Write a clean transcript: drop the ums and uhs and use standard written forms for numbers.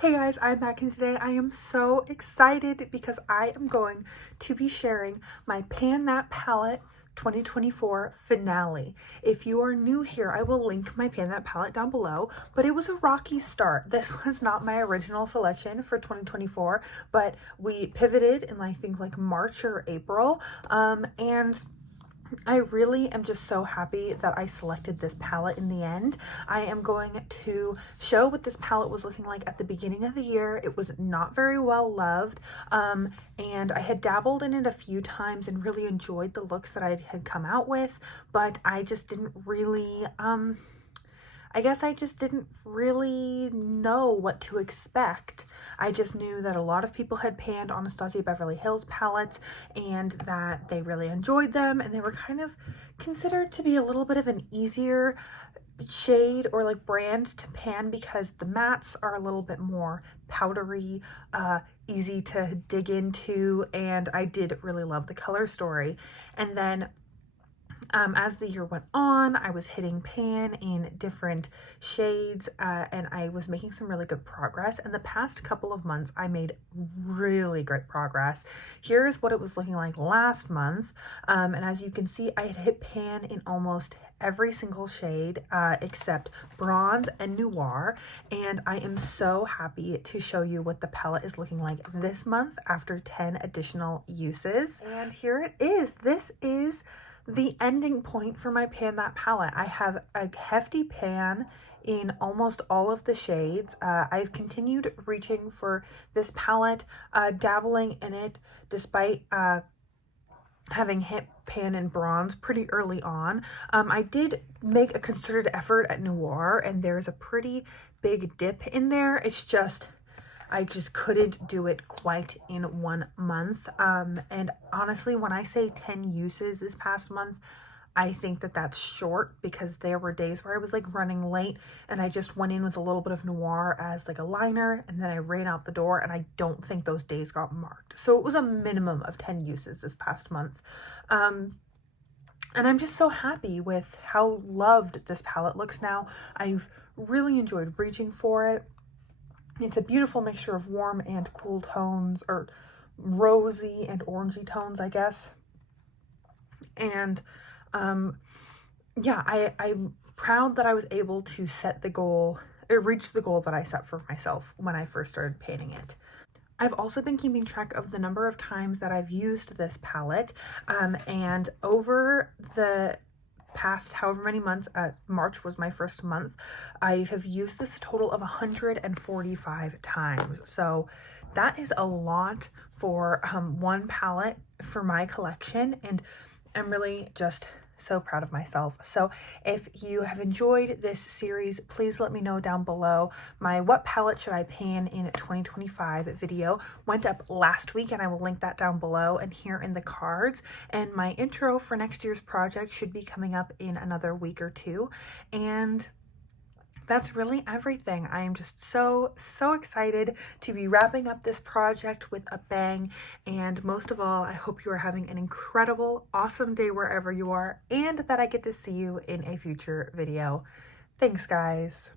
Hey guys, I'm back and today I am so excited because I am going to be sharing my Pan That Palette 2024 finale. If you are new here, I will link my Pan That Palette down below, but it was a rocky start. This was not my original selection for 2024, but we pivoted in I think like March or April, and I really am just so happy that I selected this palette in the end. I am going to show what this palette was looking like at the beginning of the year. It was not very well loved, and I had dabbled in it a few times and really enjoyed the looks that I had come out with, but I just didn't really, I guess I just didn't really know what to expect. I just knew that a lot of people had panned Anastasia Beverly Hills palettes and that they really enjoyed them, and they were kind of considered to be a little bit of an easier shade or like brand to pan because the mattes are a little bit more powdery, easy to dig into, and I did really love the color story. And then as the year went on, I was hitting pan in different shades, and I was making some really good progress. And the past couple of months, I made really great progress. Here's what it was looking like last month. And as you can see, I had hit pan in almost every single shade except bronze and noir, and I am so happy to show you what the palette is looking like this month after 10 additional uses. And here it is. This is the ending point for my Pan That palette. I have a hefty pan in almost all of the shades. I've continued reaching for this palette, dabbling in it despite having hit pan and bronze pretty early on. I did make a concerted effort at noir, and there's a pretty big dip in there. I just couldn't do it quite in 1 month. And honestly, when I say 10 uses this past month, I think that that's short because there were days where I was like running late and I just went in with a little bit of noir as like a liner, and then I ran out the door, and I don't think those days got marked. So it was a minimum of 10 uses this past month. And I'm just so happy with how loved this palette looks now. I've really enjoyed reaching for it. It's a beautiful mixture of warm and cool tones, or rosy and orangey tones, I guess. And yeah, I'm proud that I was able to set the goal, or reach the goal that I set for myself when I first started painting it. I've also been keeping track of the number of times that I've used this palette, and over the past however many months, March was my first month, I have used this a total of 145 times. So that is a lot for one palette for my collection, and I'm really just so proud of myself. So if you have enjoyed this series, please let me know down below. My What Palette Should I Pan in 2025 video went up last week, and I will link that down below and here in the cards. And my intro for next year's project should be coming up in another week or two. And that's really everything. I am just so excited to be wrapping up this project with a bang. And most of all, I hope you are having an incredible, awesome day wherever you are, and that I get to see you in a future video. Thanks, guys.